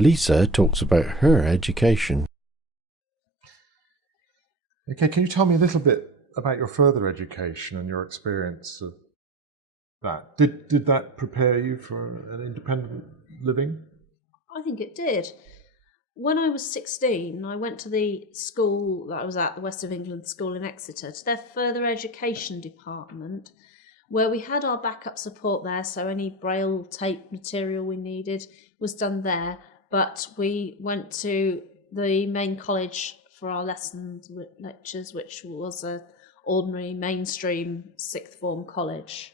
Lisa talks about her education. Okay, can you tell me a little bit about your further education and your experience of that? Did that prepare you for an independent living? I think it did. When I was 16, I went to the school that I was at, the West of England School in Exeter, to their further education department, where we had our backup support there, so any braille tape material we needed was done there, but we went to the main college for our lessons, lectures, which was an ordinary mainstream sixth form college.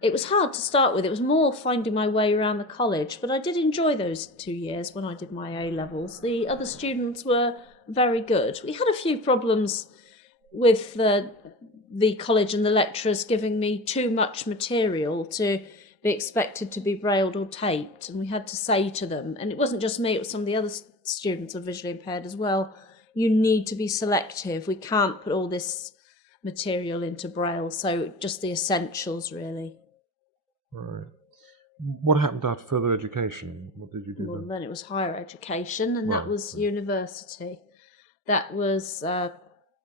It was hard to start with. It was more finding my way around the college, but I did enjoy those 2 years when I did my A-levels. The other students were very good. We had a few problems with the college and the lecturers giving me too much material to be expected to be brailled or taped, and we had to say to them, and it wasn't just me, it was some of the other students who are visually impaired as well, you need to be selective. We can't put all this material into braille, so just the essentials really. Right. What happened after further education? What did you do then? Then it was higher education, and that was university. That was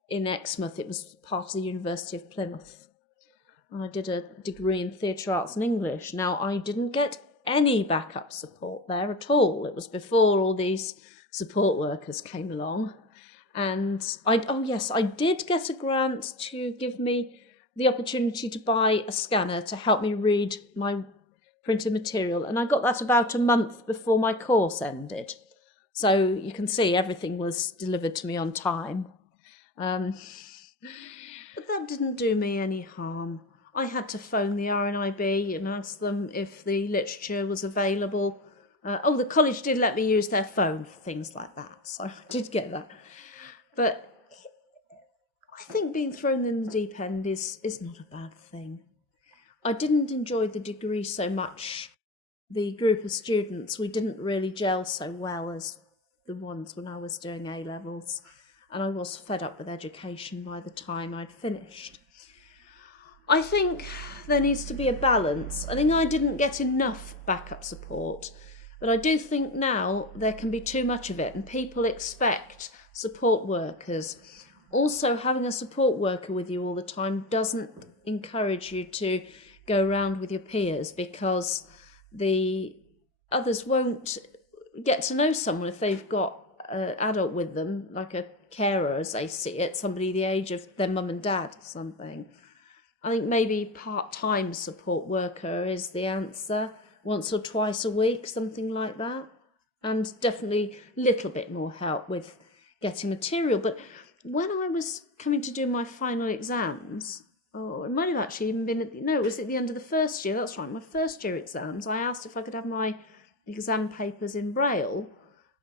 in Exmouth. It was part of the University of Plymouth. And I did a degree in theatre arts and English. Now, I didn't get any backup support there at all. It was before all these support workers came along. And I did get a grant to give me the opportunity to buy a scanner to help me read my printed material, and I got that about a month before my course ended. So you can see everything was delivered to me on time. But that didn't do me any harm. I had to phone the RNIB and ask them if the literature was available. The college did let me use their phone for things like that, so I did get that. But I think being thrown in the deep end is not a bad thing. I didn't enjoy the degree so much. The group of students, we didn't really gel so well as the ones when I was doing A-levels, and I was fed up with education by the time I'd finished. I think there needs to be a balance. I think I didn't get enough backup support, but I do think now there can be too much of it, and people expect support workers. Also, having a support worker with you all the time doesn't encourage you to go around with your peers, because the others won't get to know someone if they've got an adult with them, like a carer as they see it, somebody the age of their mum and dad or something. I think maybe part-time support worker is the answer, once or twice a week, something like that. And definitely a little bit more help with getting material. But when I was coming to do my final exams, it might have actually even been it was at the end of the first year, that's right, my first year exams, I asked if I could have my exam papers in Braille,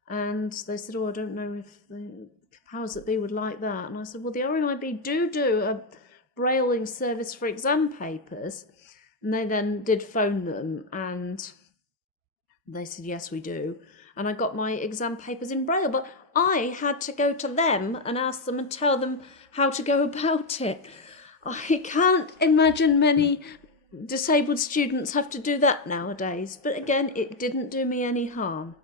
and they said, I don't know if the powers that be would like that. And I said, well, the RNIB do a Brailling service for exam papers, and they then did phone them, and they said, yes, we do. And I got my exam papers in Braille, but I had to go to them and ask them and tell them how to go about it. I can't imagine many disabled students have to do that nowadays, but again, it didn't do me any harm.